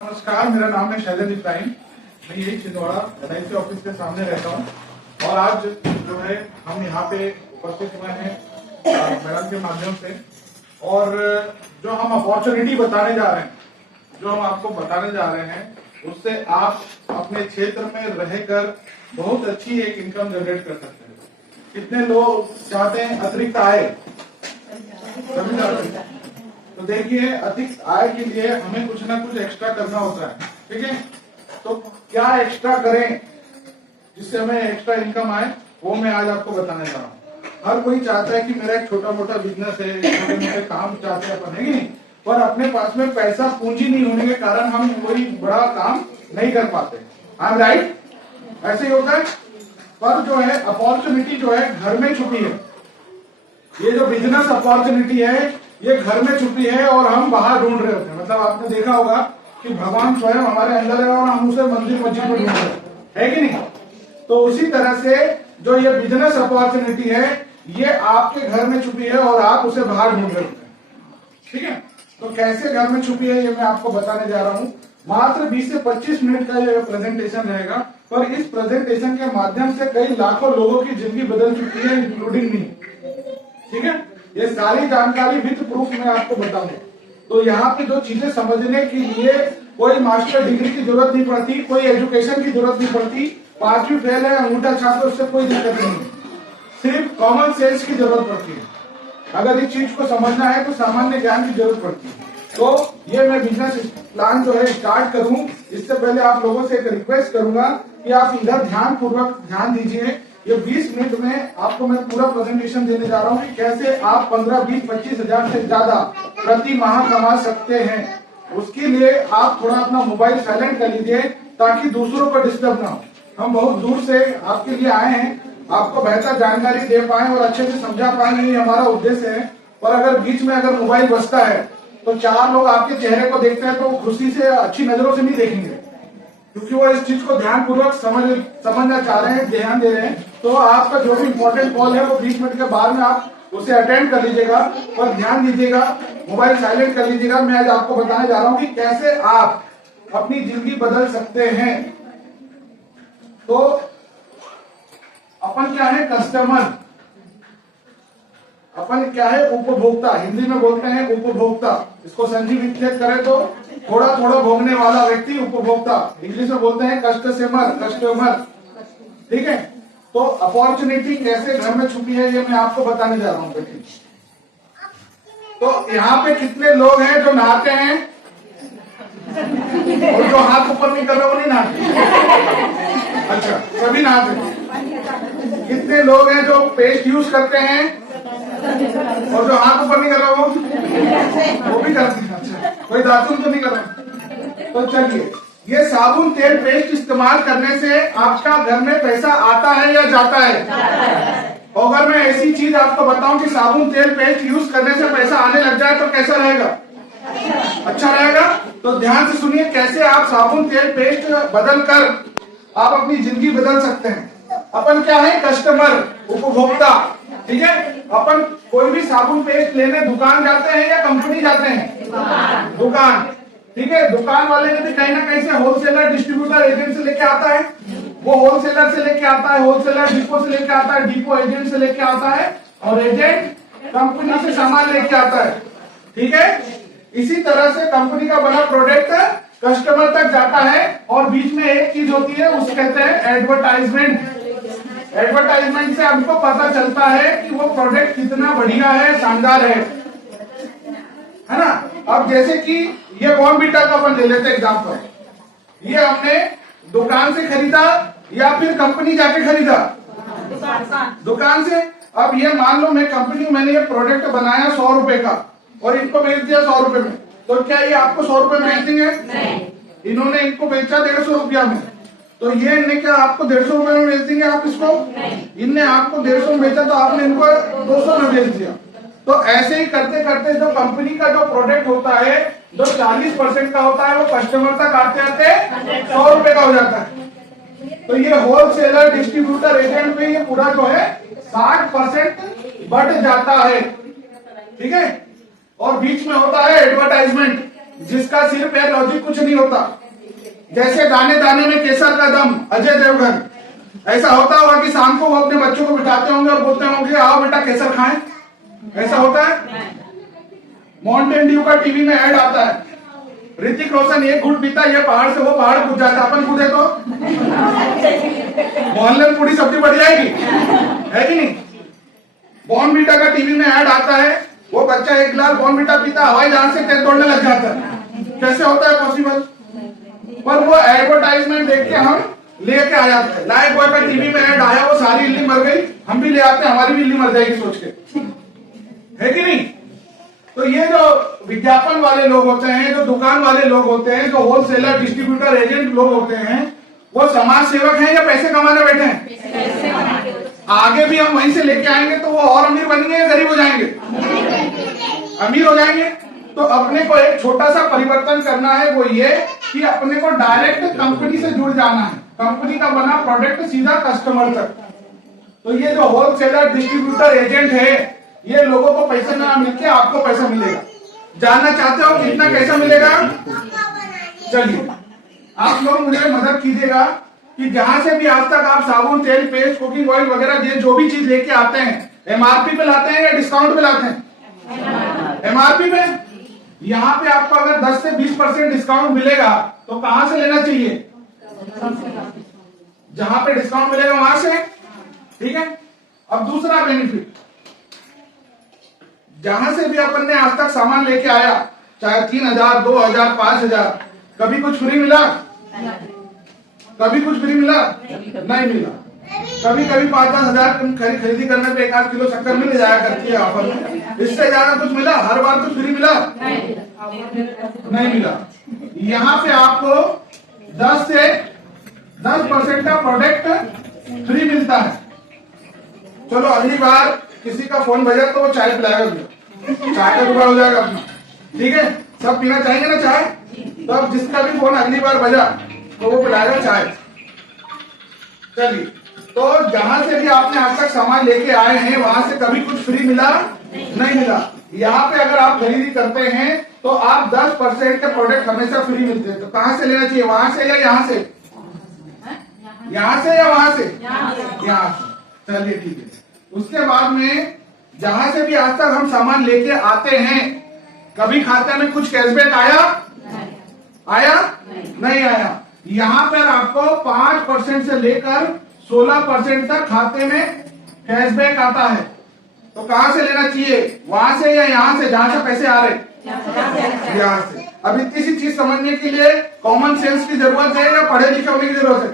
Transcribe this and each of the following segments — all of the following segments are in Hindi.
नमस्कार, मेरा नाम है शैलेंद्र इब्राहिम। मैं यही छिंदवाड़ा LIC ऑफिस के सामने रहता हूँ और आज जो है हम यहाँ पे उपस्थित हुए हैं मैडम के माध्यम से। और जो हम अपॉर्चुनिटी बताने जा रहे हैं, जो हम आपको बताने जा रहे हैं, उससे आप अपने क्षेत्र में रहकर बहुत अच्छी एक इनकम जनरेट कर सकते हैं। कितने लोग चाहते हैं अतिरिक्त आय? सभी चाहते हैं। तो देखिए, अधिक आय के लिए हमें कुछ ना कुछ एक्स्ट्रा करना होता है, ठीक है। तो क्या एक्स्ट्रा करें जिससे हमें एक्स्ट्रा इनकम आए, वो मैं आज आपको बताने जा रहा हूँ। हर कोई चाहता है कि मेरा एक छोटा मोटा बिजनेस है, छोटे मोटे काम चाहते हैं अपन, है कि नहीं, पर अपने पास में पैसा पूंजी नहीं होने के कारण हम कोई बड़ा काम नहीं कर पाते। हाँ राइट, ऐसे ही होता है। पर जो है अपॉर्चुनिटी जो है घर में छुपी है। ये जो बिजनेस अपॉर्चुनिटी है ये घर में छुपी है और हम बाहर ढूंढ रहे होते हैं। मतलब आपने देखा होगा कि भगवान स्वयं हमारे अंदर है और हम उसे मंदिर मस्जिद में ढूंढ रहे हैं कि नहीं। तो उसी तरह से जो ये बिजनेस अपॉर्चुनिटी है ये आपके घर में छुपी है और आप उसे बाहर ढूंढ रहे होते हैं, ठीक है। तो कैसे घर में छुपी है ये मैं आपको बताने जा रहा हूँ। मात्र 20 से 25 मिनट का ये प्रेजेंटेशन रहेगा, पर इस प्रेजेंटेशन के माध्यम से कई लाखों लोगों की जिंदगी बदल चुकी है, इंक्लूडिंग मी, ठीक है। ये सारी जानकारी विद प्रूफ में आपको बताऊंगा। तो यहाँ पे जो चीजें समझने के लिए कोई मास्टर डिग्री की जरूरत नहीं पड़ती, कोई एजुकेशन की जरूरत नहीं पड़ती। 5वीं फेल है, अंगूठा छाप, उससे कोई दिक्कत नहीं है। सिर्फ कॉमन सेंस की जरूरत पड़ती है। अगर इस चीज को समझना है तो सामान्य ज्ञान की जरूरत पड़ती है। तो ये मैं बिजनेस प्लान जो है स्टार्ट करूं, इससे पहले आप लोगों से एक रिक्वेस्ट करूंगा कि आप इधर ध्यान पूर्वक ध्यान दीजिए। ये 20 मिनट में आपको मैं पूरा प्रेजेंटेशन देने जा रहा हूँ कि कैसे आप 15, 20, 25 हजार से ज्यादा प्रति माह कमा सकते हैं। उसके लिए आप थोड़ा अपना मोबाइल साइलेंट कर लीजिए ताकि दूसरों को डिस्टर्ब ना हो। हम बहुत दूर से आपके लिए आए हैं, आपको बेहतर जानकारी दे पाए और अच्छे से समझा पाए, ये हमारा उद्देश्य है। पर अगर बीच में अगर मोबाइल बजता है तो 4 लोग आपके चेहरे को देखते हैं तो खुशी से, अच्छी नजरों से नहीं देखेंगे, क्योंकि वो इस चीज को ध्यान पूर्वक समझना चाह रहे हैं, ध्यान दे रहे हैं। तो आपका जो भी इम्पोर्टेंट कॉल है वो 20 मिनट के बाद में आप उसे अटेंड कर लीजिएगा। और ध्यान दीजिएगा, मोबाइल साइलेंट कर लीजिएगा। मैं आज आपको बताने जा रहा हूँ कि कैसे आप अपनी जिंदगी बदल सकते हैं। तो अपन क्या है? कस्टमर। अपन क्या है? उपभोक्ता। हिंदी में बोलते हैं उपभोक्ता। इसको संजीवित करें तो थोड़ा थोड़ा भोगने वाला व्यक्ति उपभोक्ता। इंग्लिश में बोलते हैं कस्टमर, ठीक है। तो अपॉर्चुनिटी कैसे घर में छुपी है ये मैं आपको बताने जा रहा हूँ बेटी। तो यहाँ पे कितने लोग हैं जो नहाते हैं और जो हाथ ऊपर नहीं कर रहे वो नहीं नहाते? अच्छा, सभी नहाते हैं। कितने लोग हैं जो पेस्ट यूज करते हैं और जो हाथ ऊपर नहीं कर रहा वो भी करते हैं? अच्छा, कोई दातुन तो नहीं कर रहा। तो चलिए, ये साबुन तेल पेस्ट इस्तेमाल करने से आपका घर में पैसा आता है या जाता है? और अगर मैं ऐसी चीज आपको बताऊं कि साबुन तेल पेस्ट यूज करने से पैसा आने लग जाए तो कैसा रहेगा? अच्छा रहेगा। तो ध्यान से सुनिए कैसे आप साबुन तेल पेस्ट बदल कर आप अपनी जिंदगी बदल सकते हैं। अपन क्या है? कस्टमर, उपभोक्ता, ठीक है। अपन कोई भी साबुन पेस्ट लेने दुकान जाते हैं या कंपनी जाते हैं? दुकान, ठीक है। दुकान वाले ने भी कहीं ना कहीं से होलसेलर, डिस्ट्रीब्यूटर, एजेंट से लेके आता है। वो होलसेलर से लेके आता है, होलसेलर डिपो से लेके आता है, डिपो एजेंट से लेके आता है और एजेंट कंपनी से सामान लेके आता है, ठीक है। इसी तरह से कंपनी का बना प्रोडक्ट कस्टमर तक जाता है और बीच में एक चीज होती है, उसे कहते हैं एडवर्टाइजमेंट। एडवर्टाइजमेंट से हमको पता चलता है कि वो प्रोडक्ट कितना बढ़िया है, शानदार है ना। अब जैसे कि ये बॉर्नविटा का अपन ले लेते एग्जाम्पल। ये हमने दुकान से खरीदा या फिर कंपनी जाके खरीदा? दुकान से। अब ये मान लो मैंने ये प्रोडक्ट बनाया 100 रुपए का और इनको बेच दिया 100 रुपए में, तो क्या ये आपको 100 रुपए में बेच देंगे? इन्होंने इनको बेचा 150 रुपया में, तो ये इनने क्या आपको 150 रुपए में बेच देंगे आप इसको? इनने आपको 150 में बेचा तो आपने इनको 200 में बेच दिया। तो ऐसे ही करते करते जो कंपनी का जो प्रोडक्ट होता है, जो 40% का होता है, वो कस्टमर तक आते आते 100 रुपए का हो जाता है। तो ये होलसेलर, डिस्ट्रीब्यूटर, एजेंट में ये पूरा जो है 60% बढ़ जाता है, ठीक है। और बीच में होता है एडवर्टाइजमेंट। जिसका सिर पैर लॉजिक कुछ नहीं होता। जैसे दाने दाने में केसर का दम, अजय देवगन, ऐसा होता होगा कि शाम को वो अपने बच्चों को बिठाते होंगे और बोलते होंगे आओ बेटा केसर खाएं, ऐसा होता है। माउंटेन ड्यू का टीवी में ऐड आता है, ऋतिक रोशन एक घुट पीता, ये पहाड़ से वो पहाड़ कूद जाता, अपन कूदे तो मोहल्ले में पूरी सब्जी बढ़ जाएगी, है कि नहीं। बॉर्नवीटा का टीवी में ऐड आता है, वो बच्चा एक गिलास बॉर्नवीटा पीता, हवाई जहाज से तेज दौड़ने लग जाता है। कैसे होता है पॉसिबल? पर वो एडवर्टाइजमेंट देख के हम लेके आ जाते हैं। लाइफ बॉय का टीवी में ऐड आया, वो सारी इल्ली मर गई, हम भी ले आते हैं, हमारी भी इल्ली मर जाएगी सोच के, है कि नहीं। तो ये जो विज्ञापन वाले लोग होते हैं, जो दुकान वाले लोग होते हैं, जो होलसेलर डिस्ट्रीब्यूटर एजेंट लोग होते हैं, वो समाज सेवक हैं या पैसे कमाने बैठे हैं? आगे भी हम वहीं से लेके आएंगे तो वो और अमीर बनेंगे या गरीब हो जाएंगे? अमीर हो जाएंगे। तो अपने को एक छोटा सा परिवर्तन करना है, वो ये कि अपने को डायरेक्ट कंपनी से जुड़ जाना है, कंपनी का बना प्रोडक्ट सीधा कस्टमर तक। तो ये जो होलसेलर डिस्ट्रीब्यूटर एजेंट है, ये लोगों को पैसे ना मिलके आपको पैसा मिलेगा। जानना चाहते हो कितना पैसा मिलेगा? चलिए आप लोग मुझे मदद कीजिएगा कि जहां से भी आज तक आप साबुन, तेल, पेस्ट, कुकिंग ऑयल वगैरह ये जो भी चीज लेके आते हैं, एमआरपी पे लाते हैं या डिस्काउंट पे लाते हैं? एमआरपी पे। यहाँ पे आपको अगर 10 से 20% डिस्काउंट मिलेगा तो कहां से लेना चाहिए? जहां पे डिस्काउंट मिलेगा वहां से, ठीक है। अब दूसरा बेनिफिट, जहां से भी अपन ने आज तक सामान लेके आया, चाहे 3000, 2000, 5000, कभी कुछ फ्री मिला? कभी कुछ फ्री मिला? नहीं मिला। कभी कभी 5-10 हजार खरीदी करने पे 1-8 किलो शक्कर मिल जाया करती है ऑफर में, इससे ज्यादा कुछ मिला? हर बार कुछ फ्री मिला? नहीं मिला। यहाँ पे आपको 10 से 10% का प्रोडक्ट फ्री मिलता है। चलो अगली बार किसी का फोन बजा तो वो चाय पिलाएगा, चाय का जुगाड़ हो जाएगा अपना, ठीक है। सब पीना चाहेंगे ना चाय, तो अब जिसका भी फोन अगली बार बजा तो वो पिलाएगा चाय। चलिए, तो जहां से भी आपने आज तक सामान लेके आए हैं वहां से कभी कुछ फ्री मिला? नहीं मिला। यहाँ पे अगर आप खरीदी करते हैं तो आप 10% के प्रोडक्ट हमेशा फ्री मिलते हैं। तो कहां से लेना चाहिए, वहां से या यहाँ से? यहाँ से या वहां से? यहाँ से। चलिए ठीक है। उसके बाद में जहां से भी आज तक हम सामान लेके आते हैं, कभी खाते में कुछ कैशबैक आया? आया? नहीं आया। यहाँ पर आपको 5% से लेकर 16% तक खाते में कैशबैक आता है। तो कहां से लेना चाहिए, वहां से या यहाँ से, जहां से पैसे आ रहे? यहाँ से। अब इतनी सी चीज समझने के लिए कॉमन सेंस की जरूरत है या पढ़े लिखे होने की जरूरत है?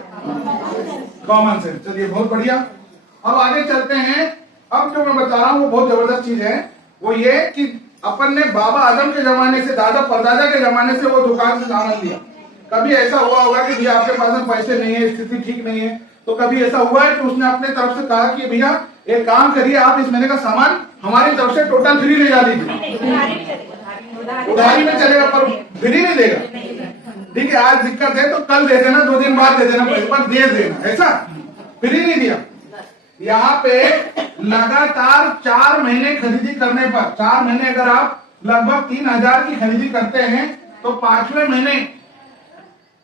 Common sense. चलिए बहुत बढ़िया। अब आगे चलते हैं। अब जो मैं बता रहा हूँ वो बहुत जबरदस्त चीज है, वो ये कि अपन ने बाबा आदम के जमाने से, दादा परदादा के जमाने से वो दुकान से सामान लिया। कभी ऐसा हुआ होगा कि भैया आपके पास में पैसे नहीं है, स्थिति ठीक नहीं है, तो कभी ऐसा हुआ है कि उसने अपने तरफ से कहा कि भैया एक काम करिए, आप इस महीने का सामान हमारी तरफ से टोटल फ्री ले जा लीजिए। उधारी में चलेगा पर फ्री नहीं देगा, ठीक है। आज दिक्कत है तो कल दे देना, 2 दिन बाद दे देना, पैसे पर दे देना, ऐसा फ्री नहीं दिया। यहाँ पे लगातार 4 महीने खरीदी करने पर, 4 महीने अगर आप लगभग 3000 की खरीदी करते हैं तो 5वें महीने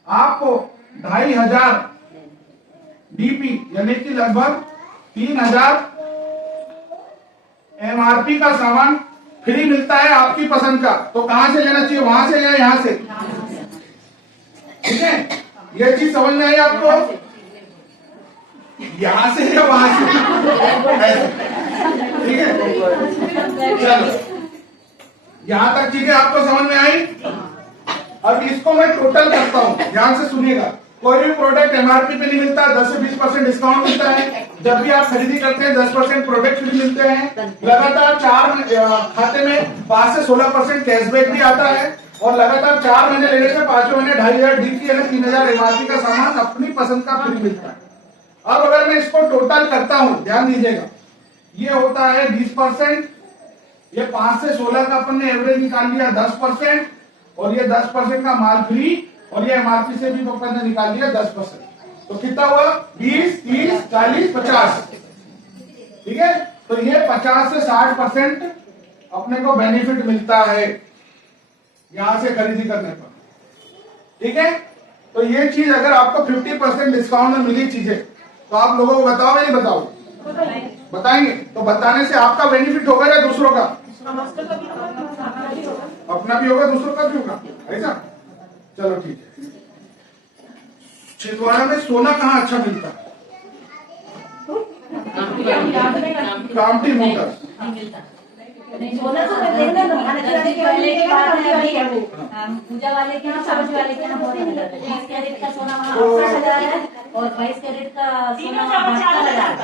आपको 2500 डीपी यानी कि लगभग 3000 एमआरपी का सामान फ्री मिलता है आपकी पसंद का। तो कहां से लेना चाहिए, वहां से या यहां से? ठीक है, ये चीज समझ में आई आपको? यहां से या वहां से? ठीक है, चलो यहां तक चीजें आपको समझ में आई। अब इसको मैं टोटल करता हूं, ध्यान से सुनिएगा। कोई भी प्रोडक्ट एमआरपी पे नहीं मिलता, 10 से 20% डिस्काउंट मिलता है। जब भी आप खरीदी करते हैं 10% प्रोडक्ट फ्री मिलते हैं। लगातार 4 खाते में 5 से 16% कैशबैक भी आता है और लगातार 4 महीने लेने से 5वें महीने 2500 डीपी यानी 3000 एमआरपी का सामान अपनी पसंद का फ्री मिलता है। अब अगर मैं इसको टोटल करता हूं, ध्यान दीजिएगा, ये होता है 20%, ये 5 से 16 का अपन ने एवरेज निकाल लिया 10%, और ये 10% का माल फ्री, और ये एमआरपी से भी तो अपन ने निकाल लिया 10%। तो कितना हुआ? 20, 30, 40, 50। ठीक है, तो ये 50 से 60% अपने को बेनिफिट मिलता है। यहां से खरीदी करने पर, ठीक है। तो ये चीज अगर आपको 50% डिस्काउंट में मिली चीजें तो आप लोगों को बताओ या नहीं बताओ? बताएंगे। तो बताने से आपका बेनिफिट होगा या दूसरों का? अपना भी होगा, दूसरों का भी होगा, ऐसा। चलो ठीक है। छिंदवाड़ा में सोना कहाँ अच्छा मिलता है? कामठी मोटर्स। पूजा वाले के यहाँ, सब्जी वाले के यहाँ बहुत अंतर है। 20 कैरेट का सोना वहाँ 68,000 है और 22 कैरेट का सोना 72,000।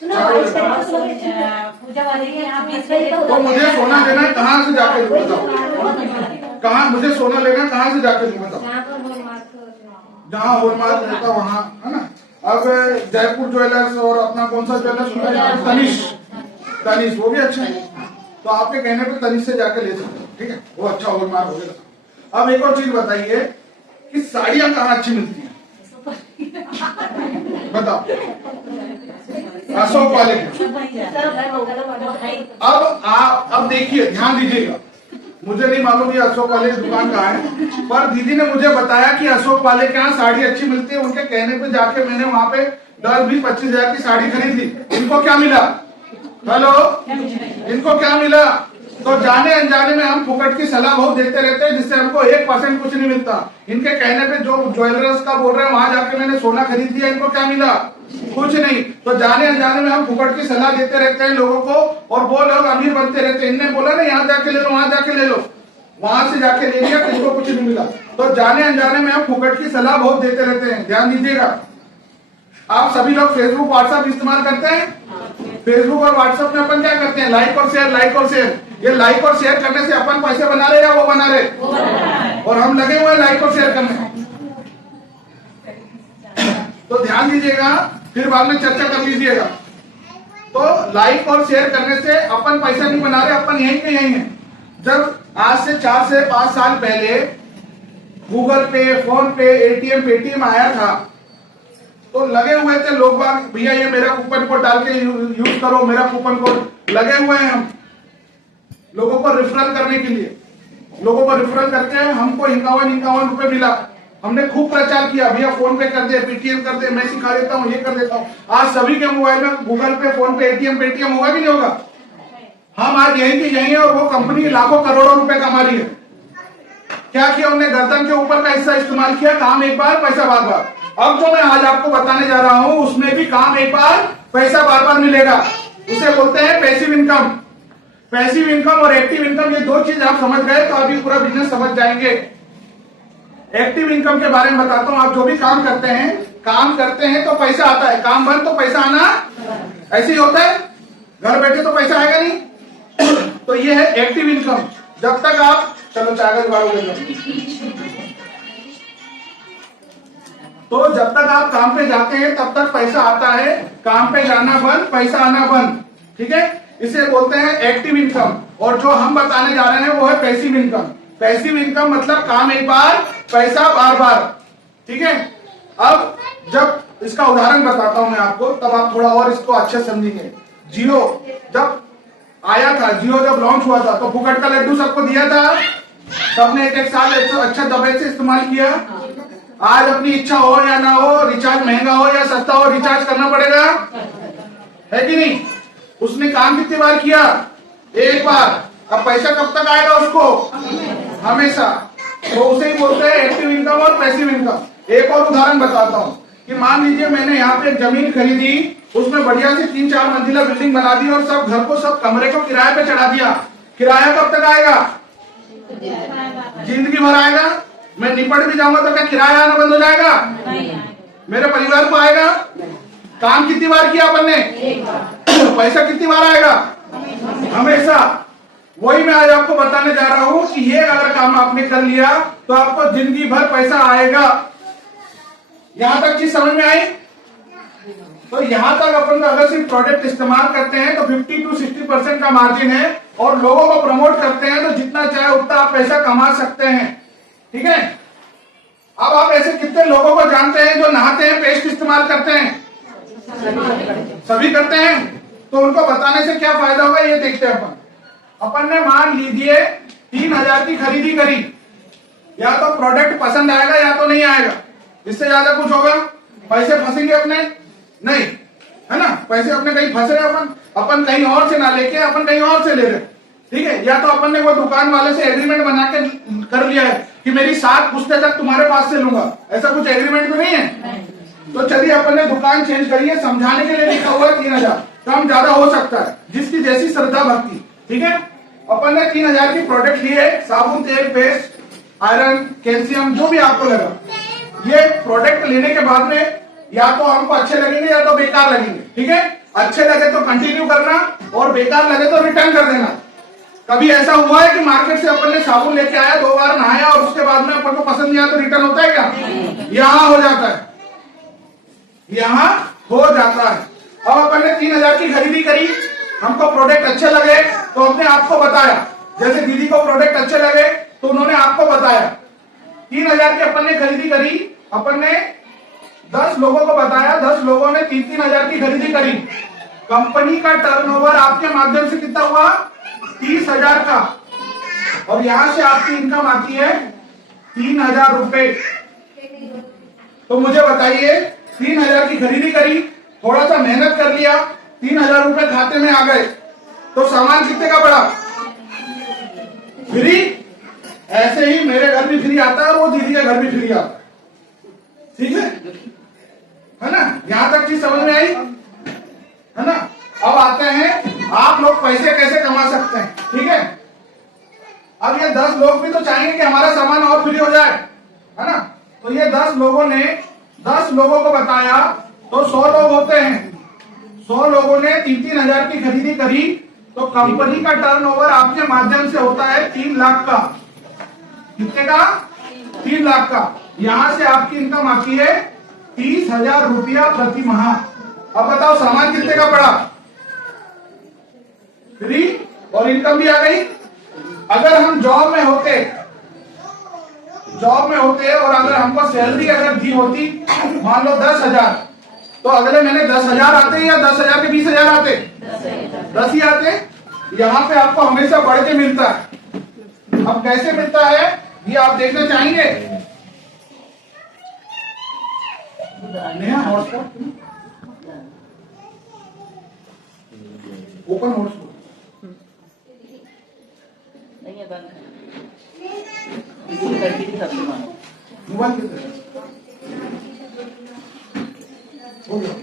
सुनो, 22 कैरेट का सोना पूजा वाले के यहाँ 20 कैरेट। तो मुझे सोना लेना है, कहाँ से जाके लूँ बताओ? कहाँ मुझे सोना लेना है, कहाँ से जाके लूँ बताओ? जहाँ हॉलमार्क रहता वहाँ, है ना। अब जयपुर ज्वेलर्स और अपना कौन सा ज्वेलर्स, तनिष्क, वो भी अच्छा है। तो आपके कहने पे तनिष्क से जाके ले सकते हो, ठीक है, वो अच्छा हॉलमार्क हो गया। अब एक और चीज बताइए कि साड़ियां कहाँ अच्छी मिलती हैं? बताओ। अशोक वाले। अब देखिए, ध्यान दीजिएगा, मुझे नहीं मालूम ये अशोक वाले की दुकान कहाँ है, पर दीदी ने मुझे बताया कि अशोक वाले के यहाँ साड़ी अच्छी मिलती है। उनके कहने पे जाके मैंने वहाँ पे 10, 20, 25 हजार की साड़ी खरीद ली। इनको क्या मिला? हेलो, इनको क्या मिला? तो जाने अनजाने में हम फुकट की सलाह बहुत देते रहते हैं, जिससे हमको 1% कुछ नहीं मिलता। इनके कहने पे जो ज्वेलर्स का बोल रहे हैं वहां जाके मैंने सोना खरीद दिया, इनको क्या मिला? कुछ नहीं। तो जाने अनजाने में हम फुकट की सलाह देते रहते हैं लोगों को, और वो लोग अमीर बनते रहते हैं। इनने बोला ना यहाँ जाके ले लो, वहां जाके ले लो, वहां से जाके ले लिया, किसको कुछ नहीं मिला। तो जाने अनजाने में हम फुकट की सलाह बहुत देते रहते हैं, ध्यान दीजिएगा। आप सभी लोग फेसबुक व्हाट्सएप इस्तेमाल करते हैं? फेसबुक और व्हाट्सएप में अपन क्या करते हैं? लाइक और शेयर, लाइक और शेयर। ये लाइक और शेयर करने से अपन पैसे बना रहे या वो बना रहे? और हम लगे हुए लाइक और शेयर करने। तो ध्यान दीजिएगा, फिर बाद में चर्चा कर लीजिएगा। तो लाइक और शेयर करने से अपन पैसा नहीं बना रहे, अपन यहीं के यहीं हैं। जब आज से 4 से 5 साल पहले गूगल पे, फोन पे, एटीएम, पेटीएम आया था, तो लगे हुए थे लोग बाग, भैया ये मेरा कूपन कोड डाल के यूज करो, मेरा कूपन कोड। लगे हुए हैं हम लोगों को रेफरल करने के लिए। लोगों को रेफरल करके हमको 51 रुपए मिला। हमने खूब प्रचार किया, भैया फोन पे कर दे, पेटीएम कर दे, मैं सिखा देता हूँ, ये कर देता हूँ। आज सभी के मोबाइल में गूगल पे, फोन पे, एटीएम, पेटीएम होगा कि नहीं होगा? हम आज यहीं के यहीं है, और वो कंपनी लाखों करोड़ों रुपए कमा रही है। क्या किया उन्होंने? गर्दन के ऊपर का हिस्सा इस्तेमाल किया, काम एक बार, पैसा बार बार। अब जो मैं आज आपको बताने जा रहा हूं, उसमें भी काम एक बार, पैसा बार बार मिलेगा। उसे बोलते हैं पैसिव इनकम। पैसिव इनकम और एक्टिव इनकम, ये दो चीज आप समझ गए तो अभी पूरा बिजनेस समझ जाएंगे। एक्टिव इनकम के बारे में बताता हूं। आप जो भी काम करते हैं तो पैसा आता है, काम बंद तो पैसा आना ऐसे ही होता है। घर बैठे तो पैसा आएगा नहीं। तो ये है एक्टिव इनकम। जब तक आप, चलो चाय तो जब तक आप काम पे जाते हैं तब तक पैसा आता है, काम पे जाना बंद, पैसा आना बंद, ठीक है। इसे बोलते हैं एक्टिव इनकम। और जो हम बताने जा रहे हैं वो है पैसिव इनकम। पैसिव इनकम मतलब काम एक बार, पैसा बार बार, ठीक है। अब जब इसका उदाहरण बताता हूं मैं आपको, तब आप थोड़ा और इसको अच्छे समझेंगे। जियो जब आया था, जियो जब लॉन्च हुआ था, तो फुकट का लड्डू सबको दिया था, सबने एक साल अच्छा दबे से इस्तेमाल किया। आज अपनी इच्छा हो या ना हो, रिचार्ज महंगा हो या सस्ता हो, रिचार्ज करना पड़ेगा, है कि नहीं? उसने काम कितनी बार किया? एक बार। अब पैसा कब तक आएगा उसको? हमेशा। तो उसे ही बोलते हैं एक्टिव इनकम और पैसिव इनकम। एक और उदाहरण बताता हूँ कि मान लीजिए मैंने यहाँ पे एक जमीन खरीदी, उसमें बढ़िया से 3-4 मंजिला बिल्डिंग बना दी और सब घर को, सब कमरे को किराए पे चढ़ा दिया। किराया कब तक आएगा? जिंदगी भर आएगा। मैं निपट भी जाऊंगा तो क्या किराया आना बंद हो जाएगा? मेरे परिवार को आएगा। काम कितनी बार किया अपन ने? पैसा कितनी बार आएगा? हमेशा। वही मैं आज आपको बताने जा रहा हूं कि ये अगर काम आपने कर लिया तो आपको जिंदगी भर पैसा आएगा। यहां तक चीज समझ में आई? तो यहां तक अपन अगर सिर्फ प्रोडक्ट इस्तेमाल करते हैं तो 50 to 60% का मार्जिन है, और लोगों को प्रमोट करते हैं तो जितना चाहे उतना आप पैसा कमा सकते हैं, ठीक है। अब आप ऐसे कितने लोगों को जानते हैं जो नहाते हैं पेस्ट इस्तेमाल करते हैं? सभी करते हैं। तो उनको बताने से क्या फायदा होगा ये देखते हैं अपन ने मान लीजिए 3,000 की खरीदी करी, या तो प्रोडक्ट पसंद आएगा या तो नहीं आएगा, इससे ज्यादा कुछ होगा? पैसे फंसेंगे अपने? नहीं, है ना? पैसे अपने कहीं फंस रहे, अपन कहीं और से ना लेके अपन कहीं और से ले रहे, ठीक है? या तो अपन ने वो दुकान वाले से एग्रीमेंट बना के कर लिया है कि मेरी 7 पुस्तें तक तुम्हारे पास से लूंगा, ऐसा कुछ एग्रीमेंट तो नहीं है। तो चलिए अपन ने दुकान चेंज करी है, समझाने के लिए लिखा हुआ है 3000, कम ज्यादा हो सकता है, जिसकी जैसी श्रद्धा भक्ति, ठीक है? अपन ने 3000 की प्रोडक्ट लिए, साबुन, तेल, पेस्ट, आयरन, कैल्शियम, जो भी आपको लगा। ये प्रोडक्ट लेने के बाद में या तो हमको अच्छे लगेंगे या तो बेकार लगेंगे, ठीक है? अच्छे लगे तो कंटिन्यू करना और बेकार लगे तो रिटर्न कर देना। कभी ऐसा हुआ है कि मार्केट से अपन ने साबुन लेके आया, 2 बार नहाया और उसके बाद में अपन को पसंद नहीं आया तो रिटर्न होता है क्या? यहाँ हो जाता है, यहाँ हो जाता है। अब अपन ने 3000 की खरीदी करी, हमको प्रोडक्ट अच्छे लगे तो अपने आपको बताया, जैसे दीदी को प्रोडक्ट अच्छे लगे तो उन्होंने आपको बताया। 3000 की अपन ने खरीदी करी, अपन ने 10 लोगों को बताया, 10 लोगों ने 3-3000 की खरीदी करी। कंपनी का टर्नओवर आपके माध्यम से कितना हुआ? 30,000 का। और यहां से आपकी इनकम आती है 3,000 रुपए। तो मुझे बताइए, 3,000 की खरीदी करी, थोड़ा सा मेहनत कर लिया, 3,000 रुपए खाते में आ गए, तो सामान कितने का पड़ा? फ्री। ऐसे ही मेरे घर भी फ्री आता है और वो दीदी के घर भी फ्री आता है, ठीक है ना? यहां तक चीज समझ में आई, है ना? अब आते हैं आप लोग पैसे कैसे कमा सकते हैं, ठीक है? अब ये 10 लोग भी तो चाहेंगे कि हमारा सामान और फ्री हो जाए, है ना? तो ये 10 लोगों ने 10 लोगों को बताया तो 100 लोग होते हैं। 100 लोगों ने 3-3 हजार की खरीदी करी, तो कंपनी का टर्नओवर आपके माध्यम से होता है 3 लाख का। कितने का? 3 लाख का। यहां से आपकी इनकम आती है 30,000 रुपया प्रति माह। अब बताओ सामान कितने का पड़ा? फ्री, और इनकम भी आ गई। अगर हम जॉब में होते और अगर हमको सैलरी अगर दी होती, मान लो 10,000, तो अगले महीने 10,000 आते या 10,000 के 20,000 आते? 10 ही आते। यहाँ पे आपको हमेशा बढ़ के मिलता है। अब कैसे मिलता है ये आप देखना चाहेंगे? ओपन हॉटस्पॉट नहीं है, बंद है। इसकी करती थी सबसे मानो। मोबाइल कितने हो गया?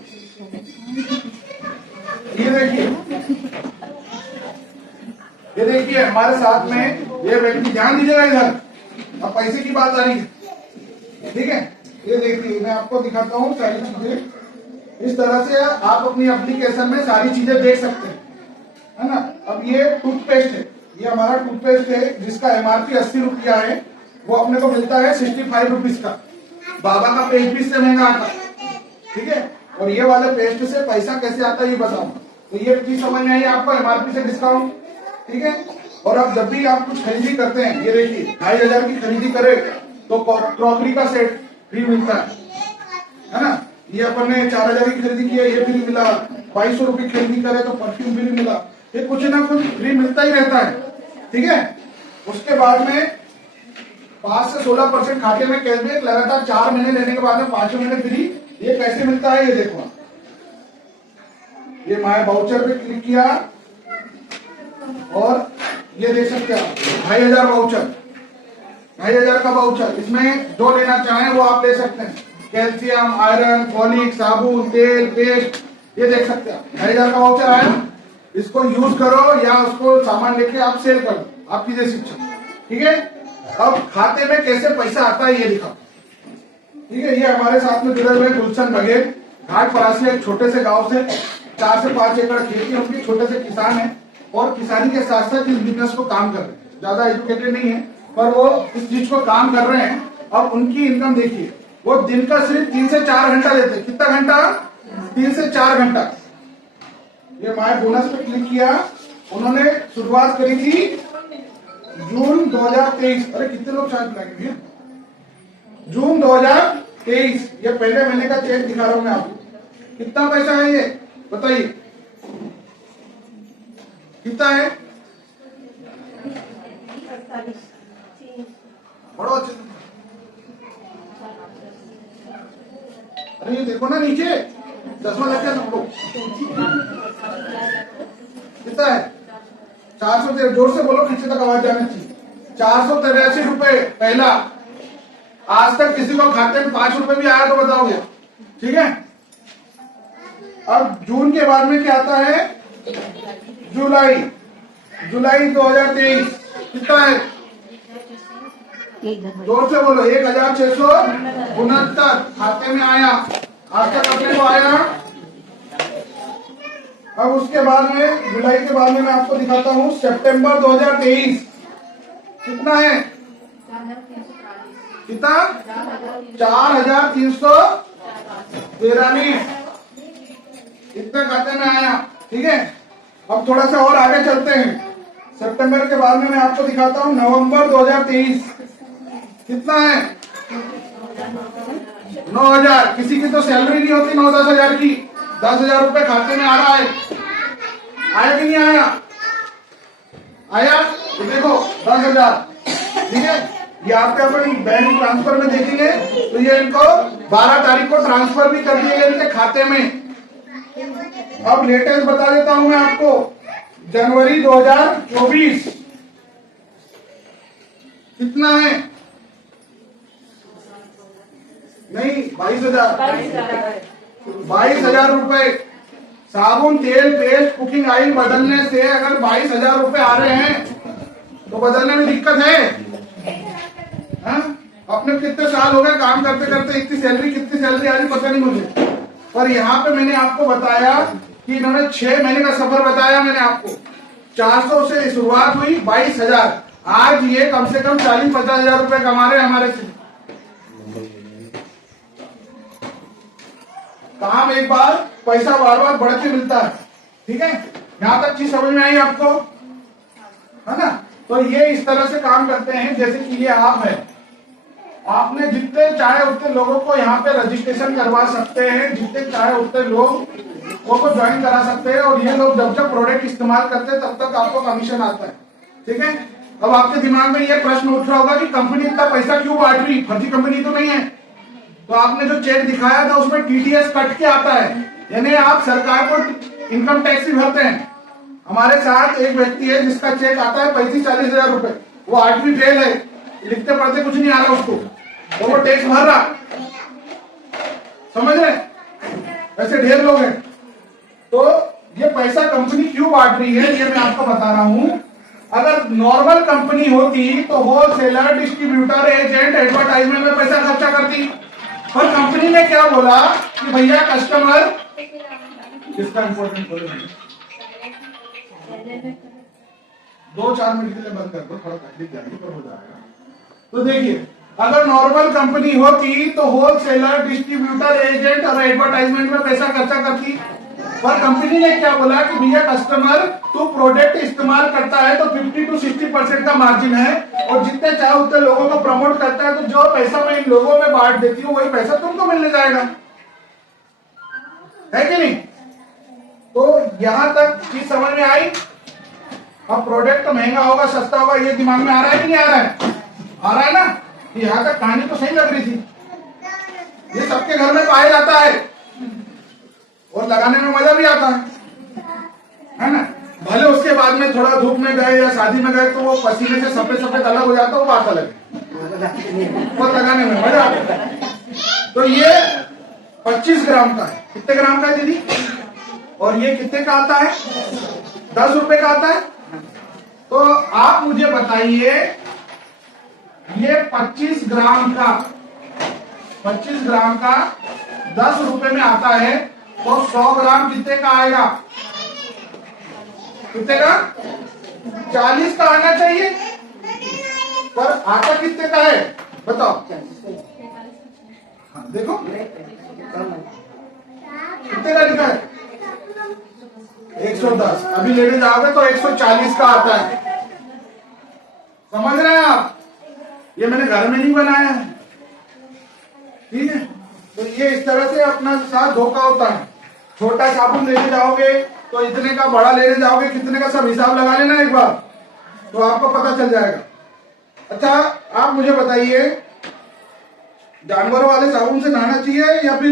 ये देखिए हमारे साथ में ये व्यक्ति, ध्यान दीजिएगा इधर, अब पैसे की बात आ रही है, ठीक है? ये देखिए मैं आपको दिखाता हूँ सारी चीजें। इस तरह से आप अपनी एप्लीकेशन में सारी चीजें देख सकते हैं, है ना? अब ये टूथपेस्ट है, ये हमारा टूथपेस्ट है जिसका एमआरपी 80 रुपया है, वो अपने को मिलता है 65 रुपीज का। बाबा का पेस्ट भी इससे महंगा आता है, ठीक है? और ये वाले पेस्ट से पैसा कैसे आता है ये बताऊं। तो ये चीज समझ में आई आपको, एमआरपी से डिस्काउंट, ठीक है? और अब जब भी आप कुछ खरीदी करते हैं, ये देखिए 2,500 की खरीदी करे तो क्रॉकरी का सेट फ्री मिलता है ना? ये अपन ने 4,000 की खरीदी की है, ये फ्री मिला। 2,200 रुपये खरीदी करे तो परफ्यूम फ्री मिला। ये कुछ ना कुछ फ्री मिलता ही रहता है, ठीक है? उसके बाद में 5 से 16% खाते में कैशबैक लगातार 4 महीने लेने के बाद में 5वें महीने फ्री। ये कैसे मिलता है ये देखो, ये माय वाउचर पे क्लिक किया और ये देख सकते हैं 2,500 वाउचर, 2,500 का वाउचर। इसमें जो लेना चाहें वो आप ले सकते हैं, कैल्शियम, आयरन, फॉलिक, साबुन, तेल, पेस्ट, ये देख सकते हैं 2,500 का वाउचर आया। इसको यूज करो या उसको सामान लेके आप सेल करो, आपकी जैसी इच्छा, ठीक है? अब खाते में कैसे पैसा आता है ये दिखाओ, ठीक है? ये हमारे साथ में जुड़े हुए गुलशन बघेल, घाट परासी, एक छोटे से गांव से 4 से 5 एकड़ खेती है उनकी, छोटे से किसान है और किसानी के साथ साथ इस बिजनेस को काम कर रहे हैं। ज्यादा एजुकेटेड नहीं है पर वो इस चीज को काम कर रहे हैं। अब उनकी इनकम देखिए, वो दिन का सिर्फ 3 से 4 घंटा देते हैं। कितना घंटा? 3 से 4 घंटा। ये माय बोनस पे क्लिक किया, उन्होंने शुरुआत करी थी जून 2023। अरे कितने लोग चार्ज लगेंगे? जून 2023, ये पहले महीने का चेक दिखा रहा हूं मैं आपको। कितना पैसा है ये बताइए, कितना है? पढ़ो अच्छे से। अरे ये देखो ना नीचे, चश्मा लग गया सबको। कितना है? 400, जोर से बोलो, नीचे तक आवाज जानी चाहिए। 483 रुपए पहला। आज तक किसी को खाते में 5 रुपए भी आया तो बताओगे? ठीक है। अब जून के बाद में क्या आता है? जुलाई। जुलाई 2023 कितना है? जोर से बोलो। 1669 खाते में आया। आज तक अपने को आया। अब उसके बाद में, जुलाई के बाद में मैं आपको दिखाता हूँ सितंबर 2023 कितना है? कितना? 4343 इतने खाते में आया। ठीक है। अब थोड़ा सा और आगे चलते हैं। सितंबर के बाद में मैं आपको दिखाता हूँ नवंबर 2023 कितना है? 9000। किसी की तो सैलरी नहीं होती 9-10 हजार की, 10,000 रुपए खाते में आ रहा है। आया कि नहीं आया? आया? तो देखो 10,000। ठीक है। ये आपके अपनी बैंक ट्रांसफर में देखेंगे तो ये इनको 12 तारीख को ट्रांसफर भी कर दिए गए इनके खाते में। अब लेटेस्ट बता देता हूं मैं आपको, जनवरी 2024 कितना है? नहीं, 22,000 रुपए। साबुन, तेल, पेस्ट, कुकिंग ऑयल बदलने से अगर 22,000 रुपए आ रहे हैं तो बदलने में दिक्कत है? अपने कितने साल हो गए काम करते करते, इतनी सैलरी कितनी सैलरी आ रही पता नहीं मुझे। पर यहाँ पे मैंने आपको बताया कि इन्होंने 6 महीने का सफर बताया मैंने आपको। 400 से शुरुआत हुई, 22,000। आज ये कम से कम 40-50 हजार रुपए कमा रहे हैं हमारे से। काम एक बार, पैसा बार बार बढ़ के मिलता है। ठीक है। यहां तक चीज समझ में आई आपको? है ना? तो ये इस तरह से काम करते हैं। जैसे कि ये आप है, आपने जितने चाहे उतने लोगों को यहाँ पे रजिस्ट्रेशन करवा सकते हैं, जितने चाहे उतने लोग को ज्वाइन करा सकते हैं। और ये लोग जब जब प्रोडक्ट इस्तेमाल करते हैं तब तक आपको कमीशन आता है। ठीक है। अब आपके दिमाग में ये प्रश्न उठ रहा होगा कि कंपनी इतना पैसा क्यों बांट रही? फर्जी कंपनी तो नहीं है? तो आपने जो चेक दिखाया था उसमें टीडीएस कट के आता है, यानी आप सरकार को इनकम टैक्स भी भरते हैं। हमारे साथ एक व्यक्ति है जिसका चेक आता है 35-40 हजार रुपए। वो 8वीं फेल है, लिखते पढ़ते कुछ नहीं आ रहा उसको, तो वो टैक्स भर रहा। समझ रहे? ऐसे ढेर लोग हैं। तो ये पैसा कंपनी क्यों बांट रही है ये मैं आपको बता रहा हूं। अगर नॉर्मल कंपनी होती तो होलसेलर, डिस्ट्रीब्यूटर, एजेंट, एडवर्टाइजमेंट में पैसा खर्चा करती। पर कंपनी ने क्या बोला कि भैया कस्टमर, किसका इंपॉर्टेंट बोले 2-4 मिनट के लिए बंद कर दो, थोड़ा तकलीफ जाएगी पर हो जाएगा। तो देखिए, अगर नॉर्मल कंपनी होती तो होलसेलर, डिस्ट्रीब्यूटर, एजेंट और एडवर्टाइजमेंट में पैसा खर्चा करती। पर कंपनी ने क्या बोला कि भैया कस्टमर, तू प्रोडक्ट इस्तेमाल करता है तो 50 से 60% का मार्जिन है, और जितने चाहे उतने लोगों को प्रमोट करता है तो जो पैसा मैं इन लोगों में बांट देती हूँ वही पैसा तुमको मिलने जाएगा। है कि नहीं? तो यहां तक चीज समझ में आई। अब प्रोडक्ट महंगा होगा सस्ता होगा ये दिमाग में आ रहा है कि नहीं आ रहा है? आ रहा है ना? यहाँ तक कहानी तो सही लग रही थी। ये सबके घर में पाया जाता है और लगाने में मजा भी आता है ना? भले उसके बाद में थोड़ा धूप में गए या शादी में गए तो वो पसीने से सफेद सफेद अलग हो जाता है, वो बात अलग है, वो लगाने में मजा आता है। तो ये 25 ग्राम का है। कितने ग्राम का है दीदी? और ये कितने का आता है? 10 रुपए का आता है। तो आप मुझे बताइए, ये 25 ग्राम का 10 रुपए में आता है तो 100 ग्राम कितने का आएगा? कितने का? 40 का आना चाहिए। पर आता कितने का है बताओ? हाँ, देखो कितने का लिखा है? 110। अभी लेने जाओगे तो 140 का आता है। समझ रहे हैं आप? ये मैंने घर में नहीं बनाया है। ठीक है। तो ये इस तरह से अपना साथ धोखा होता है। छोटा साबुन लेने जाओगे तो इतने का, बड़ा लेने जाओगे कितने का, सब हिसाब लगा लेना एक बार तो आपको पता चल जाएगा। अच्छा, आप मुझे बताइए, जानवरों वाले साबुन से नहाना चाहिए या फिर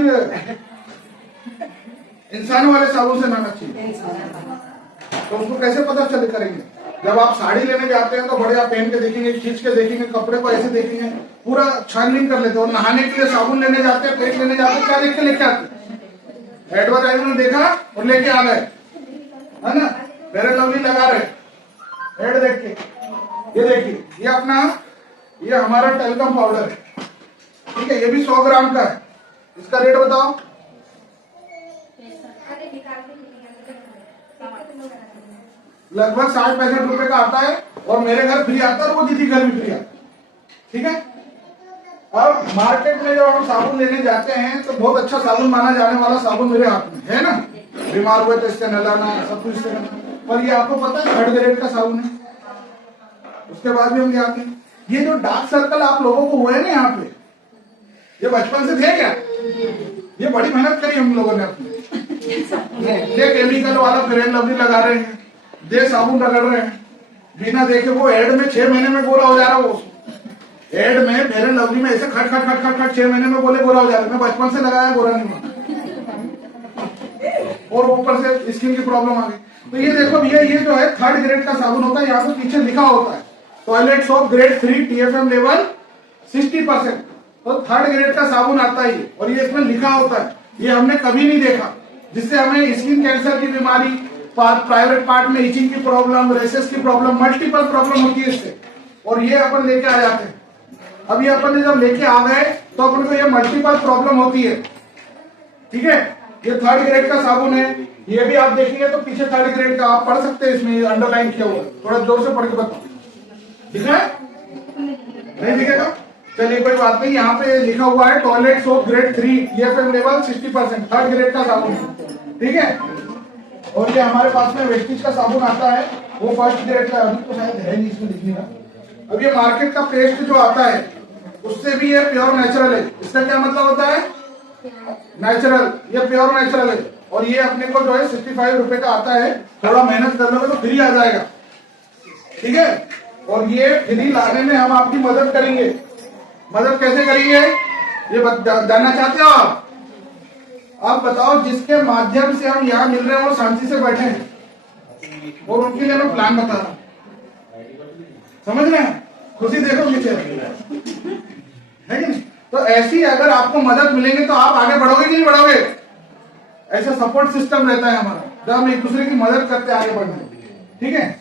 इंसान वाले साबुन से नहाना चाहिए? तो उसको कैसे पता चले करेंगे? जब आप साड़ी लेने जाते हैं तो बड़े आप पहन के देखेंगे, खींच के देखेंगे, कपड़े को ऐसे देखेंगे, पूरा छानबीन कर लेते हैं। और नहाने के लिए साबुन लेने जाते हैं, पेस्ट लेने जाते हैं, क्या देख के लेके आते हैं? एडवर्टाइजमेंट में देखा और लेके आ गए, है ना? फेयर एंड लवली लगा रहे एड देख के। ये देखिए, ये अपना, ये हमारा टेल्कम पाउडर है, ठीक है? ये भी 100 ग्राम का है। इसका रेट बताओ। लगभग 60-65 रुपए का आता है, और मेरे घर फ्री आता है और वो दीदी घर भी फ्री आता है, ठीक है? अब मार्केट में जब हम साबुन लेने जाते हैं तो बहुत अच्छा साबुन माना जाने वाला साबुन मेरे हाथ में है ना, बीमार हुए तो इससे नहलाना, सब कुछ इससे करना। पर ये आपको पता है 3rd ग्रेड का साबुन है, उसके बाद भी हम ले आते हैं। ये जो डार्क सर्कल आप लोगों को हुए हैं ना यहाँ पे, ये बचपन से थे क्या? ये बड़ी मेहनत करी हम लोगों ने अपनी। ये केमिकल वाला फेयर एंड लवली लगा रहे हैं, दे साबुन रगड़ रहे हैं, बिना देखे। वो एड में 6 महीने में गोरा हो जा रहा है। वो एड में फेयर एंड लवली में ऐसे खट खट खट खट खट 6 महीने में बोले गोरा हो जा रहा है। मैं बचपन से लगाया, गोरा नहीं हुआ, और ऊपर से स्किन की प्रॉब्लम आ गई। तो ये देखो भैया, ये जो है 3rd ग्रेड का साबुन होता है। यहाँ पे पीछे लिखा होता है toilet soap grade 3 TFM level 60%। तो 3rd ग्रेड का साबुन आता ही, और ये इसमें लिखा होता है। ये हमने कभी नहीं देखा, जिससे हमें स्किन कैंसर की बीमारी, प्राइवेट पार्ट में इचिंग की प्रॉब्लम, रेसेस की प्रॉब्लम, मल्टीपल प्रॉब्लम होती है इससे। और ये अपन लेके आ जाते हैं। अब ये अपन जब लेके आ गए तो अपन को ये मल्टीपल प्रॉब्लम होती है, ठीक है? ये 3rd ग्रेड का साबुन है। ये भी आप देखेंगे तो पीछे 3rd ग्रेड का आप पढ़ सकते हैं, इसमें अंडरलाइन किया हुआ। थोड़ा जोर से पढ़ के बताओ, दिख रहा है? नहीं दिखेगा? चलिए कोई बात नहीं। यहाँ पे लिखा हुआ है toilet soap grade 3 TFM level 60%, 3rd grade का साबुन है, ठीक है? और ये हमारे पास में वेस्टिज का साबुन आता है, वो 1st ग्रेड का। अभी तो शायद है नहीं इसमें लिखने का। अब ये मार्केट का पेस्ट जो आता है उससे भी ये प्योर नेचुरल है। इसका क्या मतलब होता है? नेचुरल, ये प्योर नेचुरल है। और ये अपने को जो है 65 रुपए का आता है। थोड़ा मेहनत कर लोगे तो फ्री आ जाएगा, ठीक है? और ये फ्री लाने में हम आपकी मदद करेंगे। मदद कैसे करेंगे ये जानना चाहते हो आप बताओ। जिसके माध्यम से हम यहाँ मिल रहे हैं वो शांति से बैठे हैं, और उनके लिए मैं प्लान बता रहा हूँ, समझ रहे हैं? खुशी देखो पीछे, है कि नहीं? तो ऐसी अगर आपको मदद मिलेंगे तो आप आगे बढ़ोगे कि नहीं बढ़ोगे? ऐसा सपोर्ट सिस्टम रहता है हमारा, जब हम एक दूसरे की मदद करते आगे बढ़ने, ठीक है?